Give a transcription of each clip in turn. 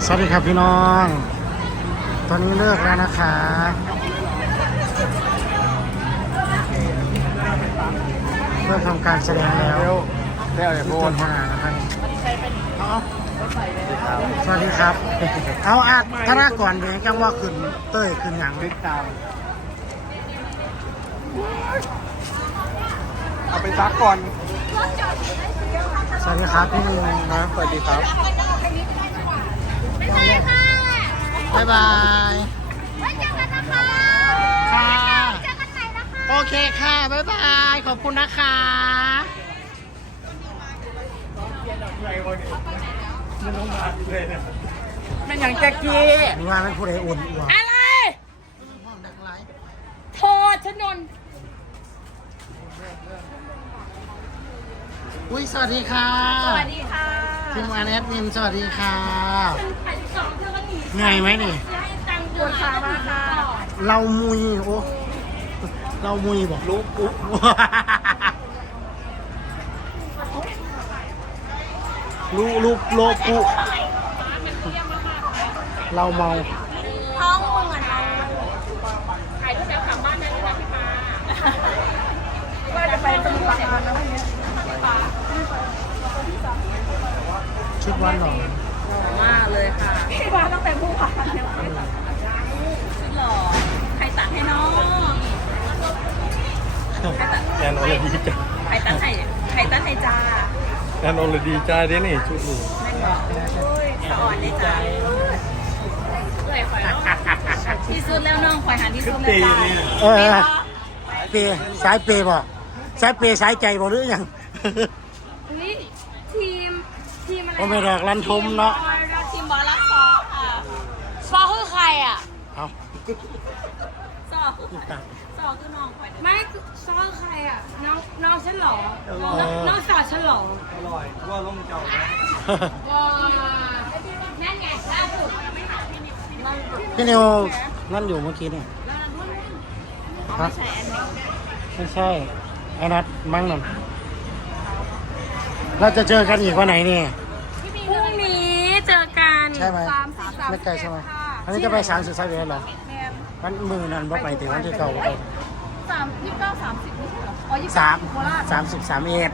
สวัสดีครับพี่น้อง ตอนนี้เลิกแล้วนะคะเลิกทำการแสดงแล้วที่ต้นหานะครับสวัสดีครับ เอาอัดธนาก่อนเดี๋ยวจังว่าขึ้นเต้ยขึ้นหยังติดตามเอาไปซักก่อนสวัสดีครับพี่นุ่มนะสวัสดีครับบ๊ายบายไว้เจอกันนะคะค่ะเจอกันใหม่นะคะโอเคค่ะบ๊ายบายขอบคุณนะคะมันอย่างแจ็คกี้มีว่าไม่พูดอะไรอุ่นอ้วนอะไรโทษชนนอุ้ยสวัสดีค่ะสวัสดีค่ะทีมงานแอดมินสวัสดีค่ะไข่สองเธอก็หนีไงไหมนี่ให้ตังค์ปวดขามาค่ะเรามุยโอ้เรามุยบอกลูกอุ๊บลูกโลกุเราเมาท้องมึงอ่ะน้องขายที่แถวกลับบ้านได้ไหมพี่ปาว่าจะไปสมุทรปราการนะพี่ปาชุดวันหรอมากเลยค่ะพี่ปาต้องเป็นผู้ผ่านเนี่ยหล่อใครตัดให้น้องแอนอลดีจ้าใครตัดให้จ้าแอนอลดีจ้าได้นี่ชุดนี้แม่งบอกโอ้ยสะอ่อนเลยจ้าเลยข่อยที่สุดแล้วน้องข่อยหาที่สุดเลยจ้าเออเปย์สายเปย์บ่สายเปย์สายใจบ่หรือยังนี่ทีมอะไรผมไม่ดอกลันทมเนาะทีมบอลลักซอค่ะซอคือใครอ่ะเอาซอคือใครซอคือน้องข่อยไม่ซอคือใครอ่ะน้องฉันหรอน้องสาวฉันหรออร่อยว่าล่มเจ้านะว้านั่นไงล่าสุดพี่นิวนั่นอยู่เมื่อกี้นี่ฮะไม่ใช่ไอ้นัทมั้งนั่นเราจะเจอกันอีกวันไหนนี่พรุ่งนี้เจอกันใช่ไหม 3 ไม่ไกลใช่ไหมอันนี้จะไป30สายเวรเหรอวันมือนั้นบ่ไปถึงวันที่เก่าบ่ไป 29-30ไม่ใช่เหรออ๋อ 30 31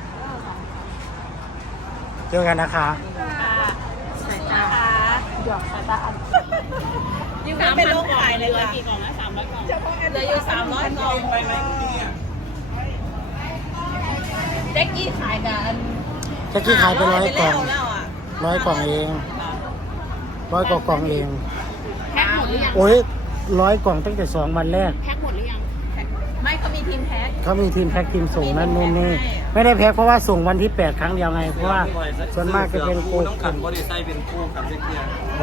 เจอกันนะคะสายตาหยอกสายตาอันยิ่งเป็นโรคขายเลยค่ะกี่กล่องนะ300 กล่องเหลืออยู่300 กล่องไปไหมแจ็คกี้ขายกันแค่ที่ขายไป100 กล่องแล้วอ่ะ 100 กล่องเอง100 กว่ากล่องเองแพ็คหมดหรือยังโอ้ย100 กล่องตั้งแต่2 วันแรกแพ็คหมดหรือยังไม่เขามีทีมแพ็คเขามีทีมแพ็คทีมส่งนั่นนู่นนี่ไม่ได้แพ็คเพราะว่าส่งวันที่ 8 ครั้งเดียวไง เพราะว่าส่วนมากจะเป็นโกต้องขันบอดี้ไซเป็นคู่กับเทียนโอ้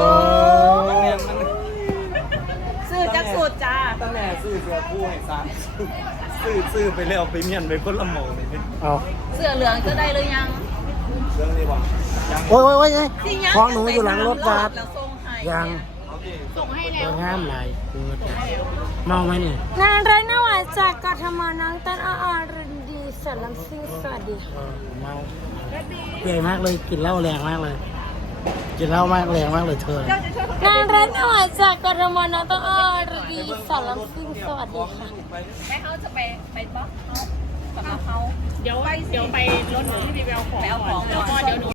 ซื้อจักสูตรจ้าตั้งแต่ซื้อเสื้อคู่ให้ซ้ำซื้อไปแล้วไปเมียนไปคนละหมองเลยเอาเสื้อเหลืองจะได้หรือยังเรื่องนี้ว่ายังโอ้ยของหนูอยู่หลังรถบัสแล้วส่งให้ยังโอเคส่งให้เอแล้วอห้ามหลายเกิดเมาไหมนี่งานไรนวัดจากกทมน้องต้นอารินดีสารลำซิ่งสวัสดีค่ะเมาเปรี้ยมากเลยกินเหล้าแรงมากเลย กินเหล้ามากแรงมากเลยเธองานไรนวัดจากกทมน้องต้นอารินดีสารลำซิ่งสวัสดีค่ะแม่เขาจะไปบล็อกเขาสำหรับเขาเดี๋ยวไปรถหนูที่ไปเอาของแล้วก็เดี๋ยวหนู